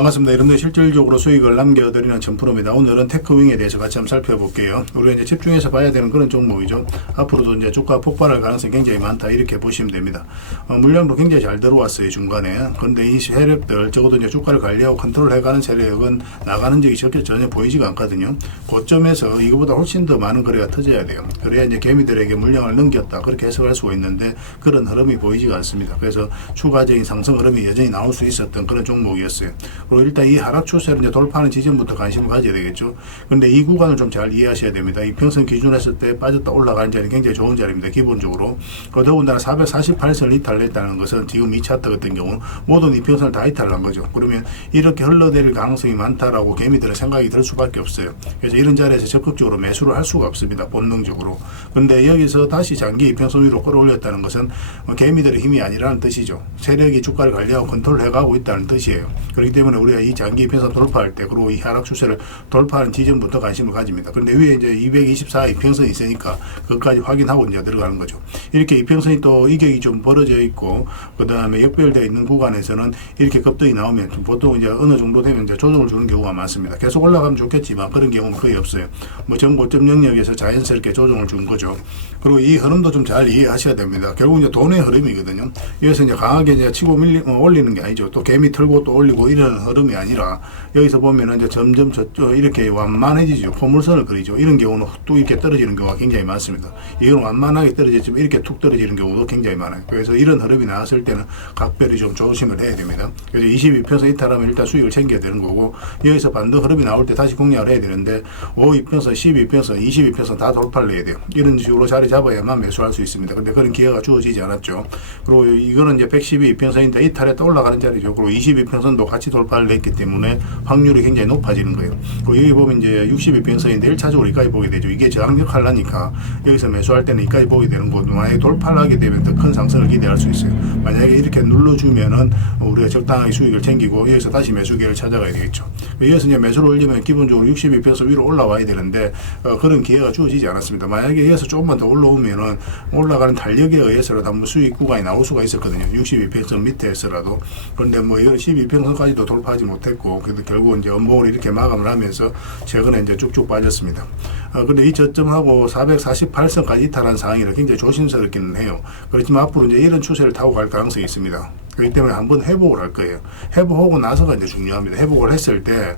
반갑습니다. 여러분들 실질적으로 수익을 남겨드리는 전프로입니다. 오늘은 테크윙에 대해서 같이 한번 살펴볼게요. 우리가 이제 집중해서 봐야 되는 그런 종목이죠. 앞으로도 이제 주가 폭발할 가능성이 굉장히 많다 이렇게 보시면 됩니다. 물량도 굉장히 잘 들어왔어요 중간에. 그런데 이 세력들 적어도 이제 주가를 관리하고 컨트롤해가는 세력은 나가는 적이 전혀 보이지가 않거든요. 고점에서 이거보다 훨씬 더 많은 거래가 터져야 돼요. 그래야 이제 개미들에게 물량을 넘겼다 그렇게 해석할 수가 있는데 그런 흐름이 보이지가 않습니다. 그래서 추가적인 상승 흐름이 여전히 나올 수 있었던 그런 종목이었어요. 그리고 일단 이 하락 추세를 이제 돌파하는 지점부터 관심을 가져야 되겠죠. 그런데 이 구간을 좀 잘 이해하셔야 됩니다. 이 평선 기준했을 때 빠졌다 올라가는 자리 굉장히 좋은 자리입니다. 기본적으로. 더군다나 448선을 이탈했다는 것은 지금 이 차트 같은 경우는 모든 이 평선을 다 이탈한 거죠. 그러면 이렇게 흘러내릴 가능성이 많다라고 개미들은 생각이 들 수밖에 없어요. 그래서 이런 자리에서 적극적으로 매수를 할 수가 없습니다. 본능적으로. 그런데 여기서 다시 장기 이평선 위로 끌어올렸다는 것은 개미들의 힘이 아니라는 뜻이죠. 세력이 주가를 관리하고 컨트롤해가고 있다는 뜻이에요. 그렇기 때문에 우리가 이 장기 이평선 돌파할 때 그리고 이 하락 추세를 돌파하는 지점부터 관심을 가집니다. 그런데 위에 이제 224 이평선이 있으니까 그것까지 확인하고 이제 들어가는 거죠. 이렇게 이평선이 또 이격이 좀 벌어져 있고 그 다음에 역별되어 있는 구간에서는 이렇게 급등이 나오면 보통 이제 어느 정도 되면 이제 조정을 주는 경우가 많습니다. 계속 올라가면 좋겠지만 그런 경우는 거의 없어요. 뭐 전고점 영역에서 자연스럽게 조정을 준 거죠. 그리고 이 흐름도 좀 잘 이해하셔야 됩니다. 결국 이제 돈의 흐름이거든요. 여기서 이제 강하게 이제 치고 올리는 게 아니죠. 또 개미 털고 또 올리고 이런 흐름이 아니라 여기서 보면은 이제 점점 이렇게 완만해지죠. 포물선을 그리죠. 이런 경우는 뚝 이렇게 떨어지는 경우가 굉장히 많습니다. 이건 완만하게 떨어졌지만 이렇게 툭 떨어지는 경우도 굉장히 많아요. 그래서 이런 흐름이 나왔을 때는 각별히 좀 조심을 해야 됩니다. 그래서 22평선 이탈하면 일단 수익을 챙겨야 되는 거고 여기서 반등 흐름이 나올 때 다시 공략을 해야 되는데 5이평선, 12평선, 22평선 다 돌파를 해야 돼요. 이런 식으로 자리 잡아야만 매수할 수 있습니다. 근데 그런 기회가 주어지지 않았죠. 그리고 이거는 이제 112평선인데 이탈했다 올라가는 자리죠. 그리고 22평선도 같이 돌파를 했기 때문에 확률이 굉장히 높아지는 거예요. 그리고 여기 보면 이제 62평선인데 1차적으로 이까지 보게 되죠. 이게 저항력 하려니까 여기서 매수할 때는 이까지 보게 되는 거고 만약에 돌파를 하게 되면 더 큰 상승을 기대할 수 있어요. 만약에 이렇게 눌러주면은 우리가 적당하게 수익을 챙기고 여기서 다시 매수 기회를 찾아가야 되겠죠. 여기서 이제 매수를 올리면 기본적으로 62평선 위로 올라와야 되는데 그런 기회가 주어지지 않았습니다. 만약에 여기서 조금만 더 올라오면은 올라가는 달력에 의해서라도 한번 수익 구간이 나올 수가 있었거든요. 62평선 밑에서라도. 그런데 뭐 이건 12평선까지도 돌파하지 못했고 그래도 결국 이제 연봉을 이렇게 마감을 하면서 최근에 이제 쭉쭉 빠졌습니다. 근데 이 저점하고 448선까지 이탈한 상황이라 굉장히 조심스럽기는 해요. 그렇지만 앞으로 이제 이런 추세를 타고 갈 가능성이 있습니다. 그렇기 때문에 한번 회복을 할 거예요. 회복하고 나서가 이제 중요합니다. 회복을 했을 때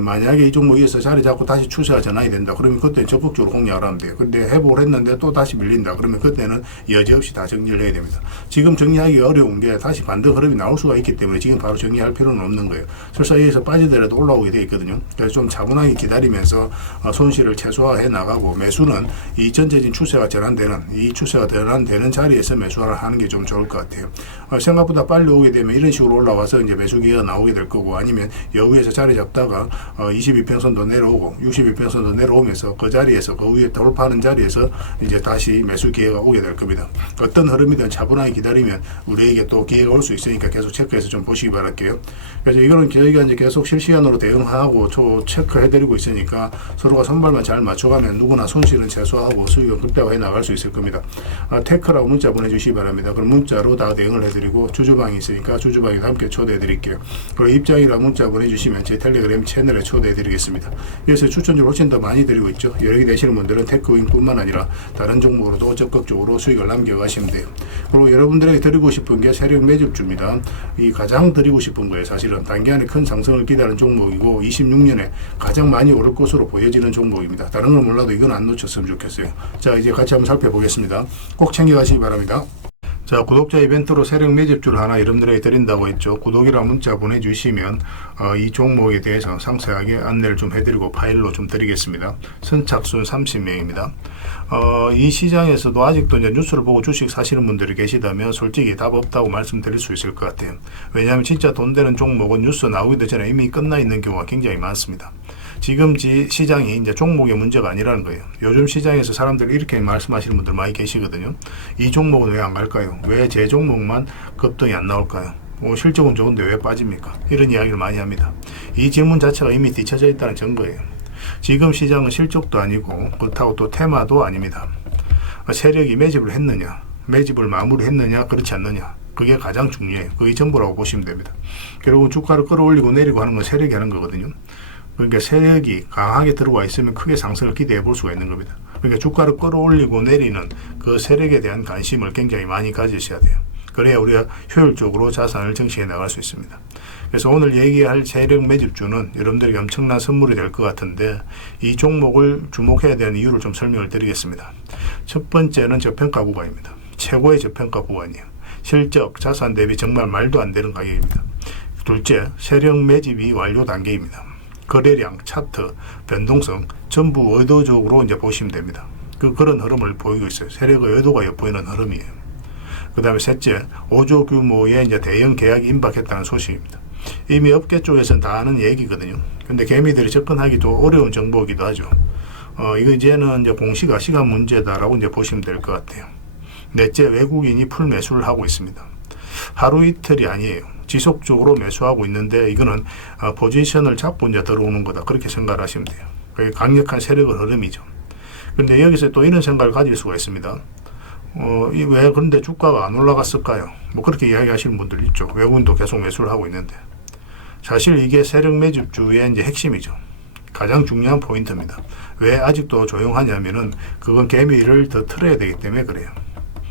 만약에 이 종목에서 자리 잡고 다시 추세가 전환이 된다. 그러면 그때 적극적으로 공략을 하면 돼요. 근데 회복을 했는데 또 다시 밀린다. 그러면 그때는 여지없이 다 정리를 해야 됩니다. 지금 정리하기 어려운 게 다시 반등 흐름이 나올 수가 있기 때문에 지금 바로 정리할 필요는 없는 거예요. 설사 여기서 빠지더라도 올라오게 되어 있거든요. 그래서 좀 차분하게 기다리면서 손실을 최소화해 나가고 매수는 이 전체적인 추세가 전환되는 이 추세가 전환되는 자리에서 매수를 하는 게 좀 좋을 것 같아요. 생각보다 빨리 오게 되면 이런 식으로 올라와서 이제 매수 기회가 나오게 될 거고 아니면 여기에서 자리 잡다가 22평선도 내려오고 62평선도 내려오면서 그 자리에서 그 위에 돌파하는 자리에서 이제 다시 매수 기회가 오게 될 겁니다. 어떤 흐름이든 차분하게 기다리면 우리에게 또 기회가 올 수 있으니까 계속 체크해서 좀 보시기 바랄게요. 그래서 이거는 저희가 이제 계속 실시간으로 대응하고 체크해드리고 있으니까 서로가 선발만 잘 맞춰가면 누구나 손실은 최소화하고 수익을 극대화해 나갈 수 있을 겁니다. 테크라고 문자 보내주시기 바랍니다. 그럼 문자로 다 대응을 해드리고 주주방이 있으니까 주주방에도 함께 초대해드릴게요. 그리고 입장이라 문자 보내주시면 제 텔레그램 채널에 초대해드리겠습니다. 그래서 추천주를 훨씬 더 많이 드리고 있죠. 여러 개 되시는 분들은 테크윙뿐만 아니라 다른 종목으로도 적극적으로 수익을 남겨가시면 돼요. 그리고 여러분들에게 드리고 싶은 게 세력 매집주입니다. 이 가장 드리고 싶은 거예요. 사실은 단기간에 큰 상승을 기대하는 종목이고 26년에 가장 많이 오를 것으로 보여지는 종목입니다. 다른 걸 몰라도 이건 안 놓쳤으면 좋겠어요. 자, 이제 같이 한번 살펴보겠습니다. 꼭 챙겨가시기 바랍니다. 자, 구독자 이벤트로 세력 매집주를 하나 여러분들에게 드린다고 했죠. 구독이랑 문자 보내주시면 이 종목에 대해서 상세하게 안내를 좀 해드리고 파일로 좀 드리겠습니다. 선착순 30명입니다. 이 시장에서도 아직도 이제 뉴스를 보고 주식 사시는 분들이 계시다면 솔직히 답 없다고 말씀드릴 수 있을 것 같아요. 왜냐하면 진짜 돈 되는 종목은 뉴스 나오기도 전에 이미 끝나 있는 경우가 굉장히 많습니다. 지금 시장이 이제 종목의 문제가 아니라는 거예요. 요즘 시장에서 사람들이 이렇게 말씀하시는 분들 많이 계시거든요. 이 종목은 왜 안 갈까요? 왜 제 종목만 급등이 안 나올까요? 실적은 좋은데 왜 빠집니까? 이런 이야기를 많이 합니다. 이 질문 자체가 이미 뒤쳐져 있다는 증거예요. 지금 시장은 실적도 아니고 그렇다고 또 테마도 아닙니다. 세력이 매집을 했느냐, 매집을 마무리했느냐, 그렇지 않느냐. 그게 가장 중요해요. 그게 전부라고 보시면 됩니다. 결국은 주가를 끌어올리고 내리고 하는 건 세력이 하는 거거든요. 그러니까 세력이 강하게 들어와 있으면 크게 상승을 기대해 볼 수가 있는 겁니다. 그러니까 주가를 끌어올리고 내리는 그 세력에 대한 관심을 굉장히 많이 가지셔야 돼요. 그래야 우리가 효율적으로 자산을 정치해 나갈 수 있습니다. 그래서 오늘 얘기할 세력 매집주는 여러분들에게 엄청난 선물이 될 것 같은데 이 종목을 주목해야 되는 이유를 좀 설명을 드리겠습니다. 첫 번째는 저평가 구간입니다. 최고의 저평가 구간이에요. 실적, 자산 대비 정말 말도 안 되는 가격입니다. 둘째, 세력 매집이 완료 단계입니다. 거래량, 차트, 변동성 전부 의도적으로 이제 보시면 됩니다. 그런 흐름을 보이고 있어요. 세력의 의도가 엿보이는 흐름이에요. 그 다음에 셋째, 5조 규모의 이제 대형 계약이 임박했다는 소식입니다. 이미 업계 쪽에서는 다 아는 얘기거든요. 근데 개미들이 접근하기도 어려운 정보이기도 하죠. 이거 이제는 이제 공시가 시간 문제다라고 이제 보시면 될 것 같아요. 넷째, 외국인이 풀 매수를 하고 있습니다. 하루 이틀이 아니에요. 지속적으로 매수하고 있는데 이거는 포지션을 잡고 이제 들어오는 거다. 그렇게 생각을 하시면 돼요. 그게 강력한 세력의 흐름이죠. 그런데 여기서 또 이런 생각을 가질 수가 있습니다. 왜 그런데 주가가 안 올라갔을까요? 뭐 그렇게 이야기하시는 분들 있죠. 외국인도 계속 매수를 하고 있는데. 사실 이게 세력 매집주의 이제 핵심이죠. 가장 중요한 포인트입니다. 왜 아직도 조용하냐면은 그건 개미를 더 틀어야 되기 때문에 그래요.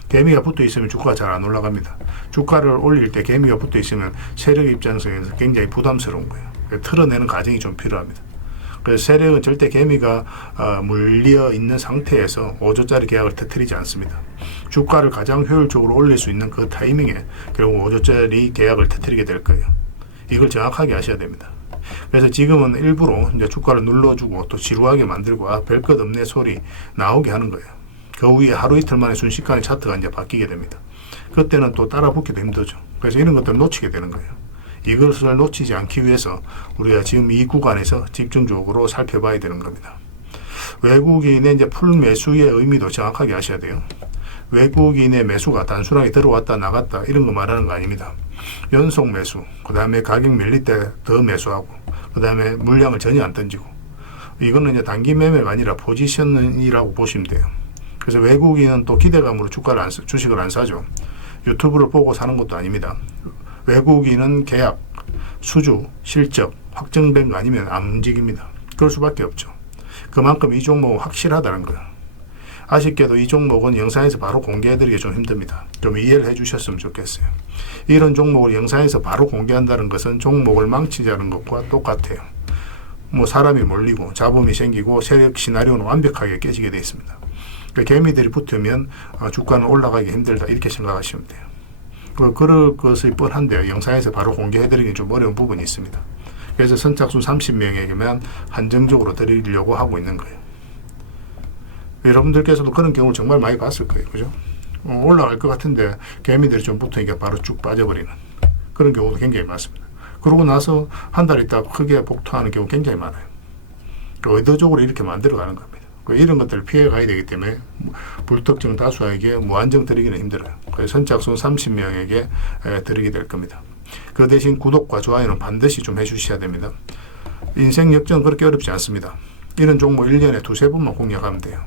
개미가 붙어 있으면 주가가 잘 안 올라갑니다. 주가를 올릴 때 개미가 붙어 있으면 세력 입장에서 굉장히 부담스러운 거예요. 틀어내는 과정이 좀 필요합니다. 그래서 세력은 절대 개미가 물려 있는 상태에서 5조짜리 계약을 터뜨리지 않습니다. 주가를 가장 효율적으로 올릴 수 있는 그 타이밍에 결국 5조짜리 계약을 터뜨리게 될 거예요. 이걸 정확하게 아셔야 됩니다. 그래서 지금은 일부러 이제 주가를 눌러주고 또 지루하게 만들고 별 것 없네 소리 나오게 하는 거예요. 그 후에 하루 이틀 만에 순식간에 차트가 이제 바뀌게 됩니다. 그때는 또 따라 붙기도 힘들죠. 그래서 이런 것들을 놓치게 되는 거예요. 이것을 놓치지 않기 위해서 우리가 지금 이 구간에서 집중적으로 살펴봐야 되는 겁니다. 외국인의 이제 풀 매수의 의미도 정확하게 아셔야 돼요. 외국인의 매수가 단순하게 들어왔다 나갔다 이런 거 말하는 거 아닙니다. 연속 매수, 그 다음에 가격 밀릴 때 더 매수하고, 그 다음에 물량을 전혀 안 던지고, 이거는 이제 단기 매매가 아니라 포지션이라고 보시면 돼요. 그래서 외국인은 또 기대감으로 주식을 안 사죠. 유튜브를 보고 사는 것도 아닙니다. 외국인은 계약, 수주, 실적 확정된 거 아니면 안 움직입니다. 그럴 수밖에 없죠. 그만큼 이 종목은 확실하다는 거예요. 아쉽게도 이 종목은 영상에서 바로 공개해드리기 좀 힘듭니다. 좀 이해를 해주셨으면 좋겠어요. 이런 종목을 영상에서 바로 공개한다는 것은 종목을 망치자는 것과 똑같아요. 뭐 사람이 몰리고 잡음이 생기고 세력 시나리오는 완벽하게 깨지게 되어 있습니다. 그러니까 개미들이 붙으면 주가는 올라가기 힘들다 이렇게 생각하시면 돼요. 그럴 것이 뻔한데요. 영상에서 바로 공개해드리기 좀 어려운 부분이 있습니다. 그래서 선착순 30명에게만 한정적으로 드리려고 하고 있는 거예요. 여러분들께서도 그런 경우를 정말 많이 봤을 거예요. 그죠? 올라갈 것 같은데 개미들이 좀 붙으니까 바로 쭉 빠져버리는 그런 경우도 굉장히 많습니다. 그러고 나서 한 달 있다 크게 복토하는 경우 굉장히 많아요. 의도적으로 이렇게 만들어가는 겁니다. 이런 것들을 피해 가야 되기 때문에 불특정 다수에게 무한정 드리기는 힘들어요. 그래서 선착순 30명에게 드리게 될 겁니다. 그 대신 구독과 좋아요는 반드시 좀 해주셔야 됩니다. 인생 역전 그렇게 어렵지 않습니다. 이런 종목 1년에 두세 번만 공략하면 돼요.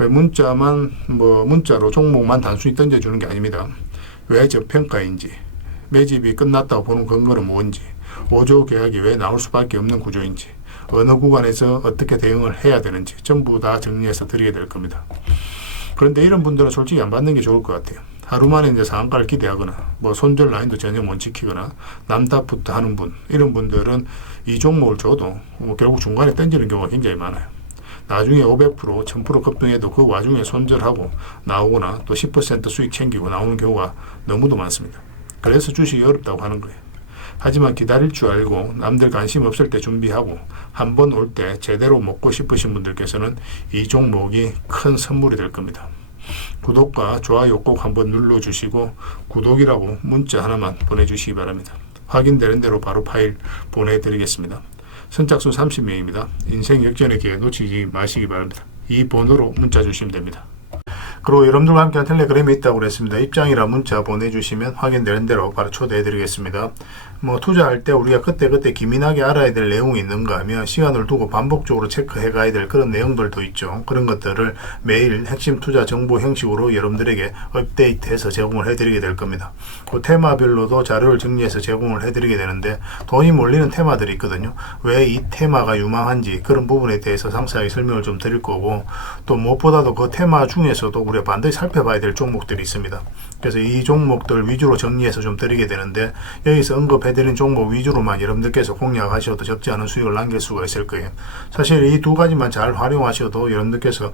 문자로 종목만 단순히 던져주는 게 아닙니다. 왜 저평가인지, 매집이 끝났다고 보는 근거는 뭔지, 5조 계약이 왜 나올 수밖에 없는 구조인지, 어느 구간에서 어떻게 대응을 해야 되는지 전부 다 정리해서 드리게 될 겁니다. 그런데 이런 분들은 솔직히 안 받는 게 좋을 것 같아요. 하루 만에 이제 상한가를 기대하거나 손절 라인도 전혀 못 지키거나 남답부터 하는 분, 이런 분들은 이 종목을 줘도 결국 중간에 던지는 경우가 굉장히 많아요. 나중에 500%, 1000% 급등해도 그 와중에 손절하고 나오거나 또 10% 수익 챙기고 나오는 경우가 너무도 많습니다. 그래서 주식이 어렵다고 하는 거예요. 하지만 기다릴 줄 알고 남들 관심 없을 때 준비하고 한 번 올 때 제대로 먹고 싶으신 분들께서는 이 종목이 큰 선물이 될 겁니다. 구독과 좋아요 꼭 한번 눌러주시고 구독이라고 문자 하나만 보내주시기 바랍니다. 확인되는 대로 바로 파일 보내드리겠습니다. 선착순 30명입니다. 인생 역전의 기회 놓치지 마시기 바랍니다. 이 번호로 문자 주시면 됩니다. 그리고 여러분들과 함께한 텔레그램이 있다고 그랬습니다. 입장이라 문자 보내주시면 확인되는 대로 바로 초대해드리겠습니다. 뭐 투자할 때 우리가 그때그때 기민하게 알아야 될 내용이 있는가 하면 시간을 두고 반복적으로 체크해 가야 될 그런 내용들도 있죠. 그런 것들을 매일 핵심 투자 정보 형식으로 여러분들에게 업데이트해서 제공을 해드리게 될 겁니다. 그 테마별로도 자료를 정리해서 제공을 해드리게 되는데 돈이 몰리는 테마들이 있거든요. 왜 이 테마가 유망한지 그런 부분에 대해서 상세하게 설명을 좀 드릴 거고, 또 무엇보다도 그 테마 중에서도 우리가 반드시 살펴봐야 될 종목들이 있습니다. 그래서 이 종목들 위주로 정리해서 좀 드리게 되는데, 여기서 언급해드린 종목 위주로만 여러분들께서 공략하셔도 적지 않은 수익을 남길 수가 있을 거예요. 사실 이 두 가지만 잘 활용하셔도 여러분들께서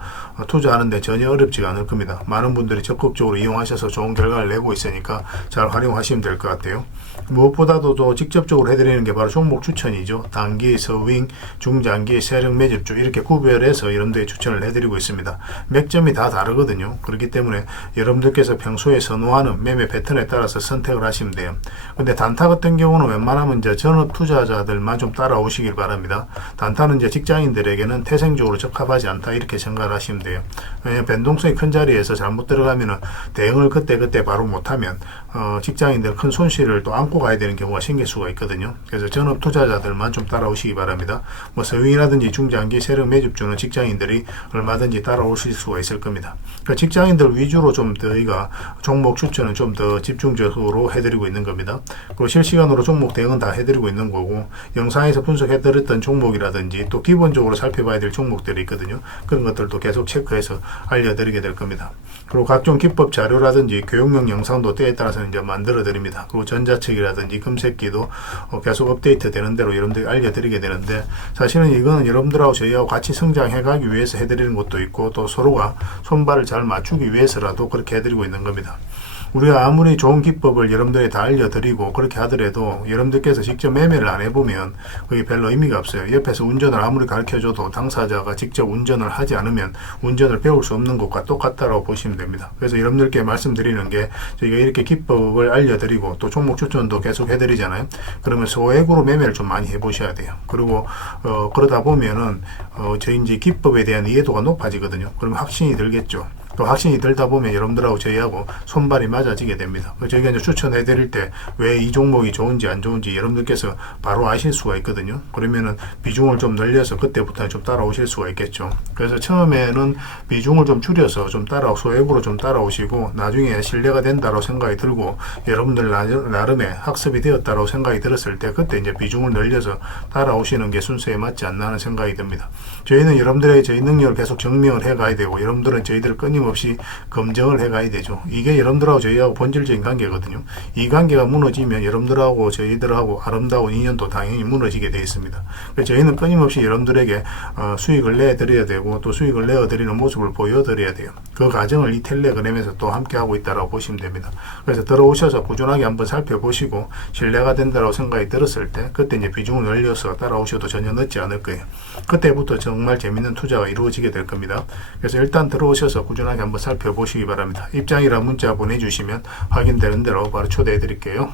투자하는데 전혀 어렵지가 않을 겁니다. 많은 분들이 적극적으로 이용하셔서 좋은 결과를 내고 있으니까 잘 활용하시면 될 것 같아요. 무엇보다도 또 직접적으로 해드리는 게 바로 종목 추천이죠. 단기, 서윙, 중장기, 세력 매집주 이렇게 구별해서 여러분들이 추천을 해드리고 있습니다. 맥점이 다 다르거든요. 그렇기 때문에 여러분들께서 평소에 선호하는 매매 패턴에 따라서 선택을 하시면 돼요. 근데 단타 같은 경우는 웬만하면 이제 전업 투자자들만 좀 따라오시길 바랍니다. 단타는 이제 직장인들에게는 태생적으로 적합하지 않다 이렇게 생각을 하시면 돼요. 왜냐하면 변동성이 큰 자리에서 잘못 들어가면은 대응을 그때 바로 못하면 직장인들 큰 손실을 또 안고 가야 되는 경우가 생길 수가 있거든요. 그래서 전업 투자자들만 좀 따라오시기 바랍니다. 뭐 서윙이라든지 중장기 세력 매집주는 직장인들이 얼마든지 따라오실 수가 있을 겁니다. 그러니까 직장인들 위주로 좀 저희가 종목 추천은 좀 더 집중적으로 해드리고 있는 겁니다. 그리고 실시간으로 종목 대응은 다 해드리고 있는 거고, 영상에서 분석해드렸던 종목이라든지 또 기본적으로 살펴봐야 될 종목들이 있거든요. 그런 것들도 계속 체크해서 알려드리게 될 겁니다. 그리고 각종 기법 자료라든지 교육용 영상도 때에 따라서는 이제 만들어 드립니다. 그리고 전자책이라든지 검색기도 계속 업데이트 되는 대로 여러분들이 알려드리게 되는데, 사실은 이거는 여러분들하고 저희하고 같이 성장해 가기 위해서 해드리는 것도 있고, 또 서로가 손발을 잘 맞추기 위해서라도 그렇게 해드리고 있는 겁니다. 우리가 아무리 좋은 기법을 여러분들에 다 알려드리고 그렇게 하더라도 여러분들께서 직접 매매를 안 해보면 그게 별로 의미가 없어요. 옆에서 운전을 아무리 가르쳐줘도 당사자가 직접 운전을 하지 않으면 운전을 배울 수 없는 것과 똑같다고 보시면 됩니다. 그래서 여러분들께 말씀드리는 게, 저희가 이렇게 기법을 알려드리고 또 종목 추천도 계속 해드리잖아요. 그러면 소액으로 매매를 좀 많이 해보셔야 돼요. 그리고 그러다 보면은 저희 이제 기법에 대한 이해도가 높아지거든요. 그러면 확신이 들겠죠. 또 확신이 들다 보면 여러분들하고 저희하고 손발이 맞아지게 됩니다. 저희가 이제 추천해 드릴 때 왜 이 종목이 좋은지 안 좋은지 여러분들께서 바로 아실 수가 있거든요. 그러면은 비중을 좀 늘려서 그때부터 좀 따라오실 수가 있겠죠. 그래서 처음에는 비중을 좀 줄여서 좀 소액으로 좀 따라오시고, 나중에 신뢰가 된다고 생각이 들고 여러분들 나름의 학습이 되었다고 생각이 들었을 때 그때 이제 비중을 늘려서 따라오시는 게 순서에 맞지 않나 하는 생각이 듭니다. 저희는 여러분들의 저희 능력을 계속 증명을 해 가야 되고, 여러분들은 저희들을 끊임없이 검증을 해 가야 되죠. 이게 여러분들하고 저희하고 본질적인 관계거든요. 이 관계가 무너지면 여러분들하고 저희들하고 아름다운 인연도 당연히 무너지게 되어 있습니다. 그래서 저희는 끊임없이 여러분들에게 수익을 내드려야 되고, 또 수익을 내어드리는 모습을 보여드려야 돼요. 그 과정을 이 텔레그램에서 또 함께 하고 있다고 보시면 됩니다. 그래서 들어오셔서 꾸준하게 한번 살펴보시고 신뢰가 된다고 생각이 들었을 때 그때 이제 비중을 늘려서 따라오셔도 전혀 늦지 않을 거예요. 그때부터 정말 재밌는 투자가 이루어지게 될 겁니다. 그래서 일단 들어오셔서 꾸준하게 한번 살펴보시기 바랍니다. 입장이라 문자 보내주시면 확인되는 대로 바로 초대해 드릴게요.